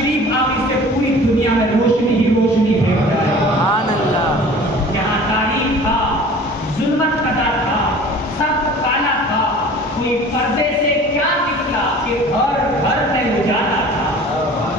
تشریف آوری سے پوری دنیا میں روشنی ہی روشنی پھیل رہا ہے. سبحان اللہ. یہاں تاریخ تھا, ظلمت قدا تھا, سب کالا تھا, کوئی پردے سے کیا نکلا کہ گھر گھر میں اجالا تھا.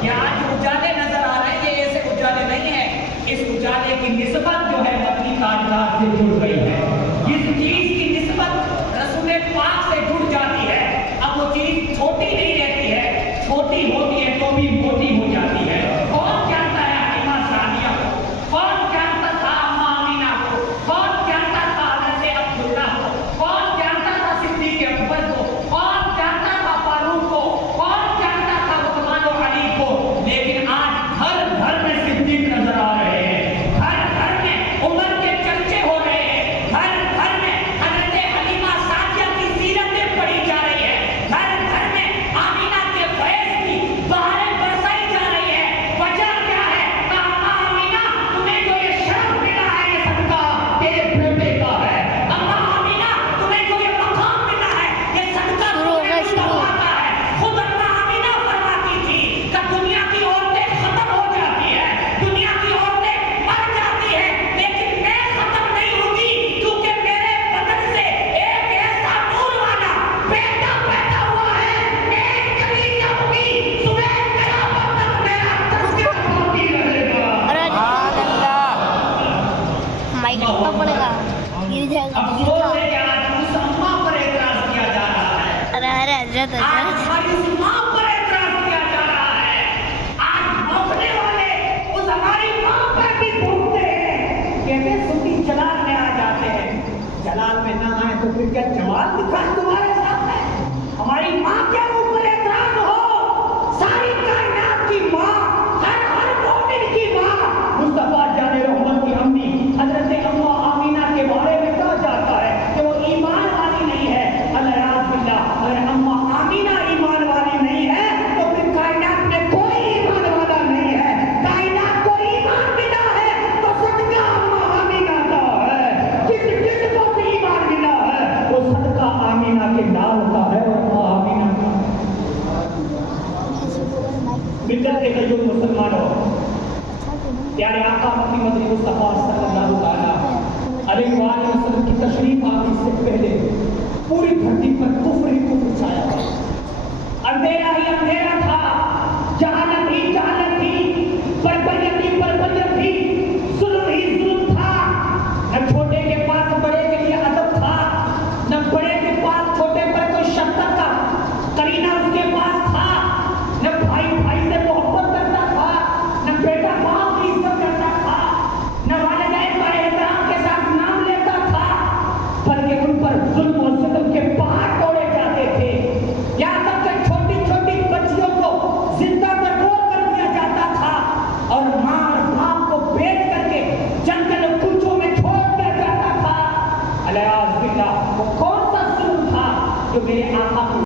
یہ آج اجالے نظر آ رہے ہیں, یہ ایسے اجالے نہیں ہیں. اس اجالے کی نسبت جو ہے مدنی تاجدار سے جڑ گئی ہے. جس چیز کی نسبت رسول پاک سے جڑ جاتی ہے, اب وہ چیز چھوٹی نہیں رہتی ہے, چھوٹی ہوتی ہے تو بھی موٹی ہو جاتی ہے. کون جانتا ہے حلیمہ سعدیہ کو, کون جانتا تھا اماں آمینہ کو, کون جانتا تھا حضرت عبداللہ کو, کون جانتا تھا صدیق اکبر کو, کون جانتا تھا فاروق کو, کون جانتا تھا عثمان و علی کو. لیکن آج گھر گھر میں صدیق نظر آ رہے ہیں, گھر گھر میں عمر کے چرچے ہو رہے ہیں, گھر گھر میں حضرت حلیمہ سعدیہ کی سیرتیں پڑھی جا رہی ہے, گھر گھر میں آمینہ کے فیض کی بہاریں برسائی جا رہی ہے. وجہ کیا ہے؟ اماں آمینہ تمہیں جو یہ شرف ملا ہے یہ صدقہ تیرے بیٹے کا ہے. اماں آمینہ تمہیں جو یہ مقام ملا ہے یہ صدقہ تمہیں مصطفیٰ کا ہے. خود اماں آمینہ فرماتی تھی کہ دنیا کی عورتیں ختم ہو جاتی ہے, دنیا کی عورتیں مر جاتی ہے, لیکن میں ختم نہیں ہوگی کیونکہ میرے بدن سے ایک ایسا نور والا بیٹا پیدا ہوا ہے. میں کبھی جاؤں گی صبح قیامت تک میرا تذکرہ ہوتی رہے گا. سبحان اللہ. مائک رکھنا پڑے گا, گر جائے گا. افسوس ہے کہ آج اس اماں پر اعتراض کیا جا رہا ہے, ارے حضرت آج حضرت ہماری اس ماں پر اعتراض کیا جا رہا ہے. آج بھونکنے والے اس ہماری ماں پر بھی بھونکتے ہیں, کہتے ہیں سنی جلال میں آ جاتے ہیں, جلال میں نہ آئے تو پھر کیا جمال دکھائیں تمہارے سامنے. ہماری ماں کے اوپر اعتراض ہو, ساری کائنات کی ماں, ہر مومن کی ماں, مصطفیٰ جان رحمت کی امی حضرت اماں آمینہ کے بارے میں کہا جاتا ہے کہ وہ ایمان والی نہیں ہے. العیاذ باللہ, اگر اماں آمینہ ایمان والی نہیں ہے تو پھر کائنات میں کوئی ایمان والا نہیں ہے. کائنات کو ایمان ملا ہے تو صدقہ اماں آمینہ کا ہے. جس کو بھی ایمان ملا ہے وہ صدقہ آمینہ کے نال کا ہے اور اماں آمینہ کا. ملت کے قیوم مسلمانوں, پیارے آقا مکی مدنی مصطفیٰ صلی اللہ علیہ وآلہ وسلم کی تشریف آنے سے پہلے پوری دھرتی پر کفر ہی کفر چھایا ہوا, اندھیرا ہی اندھیرا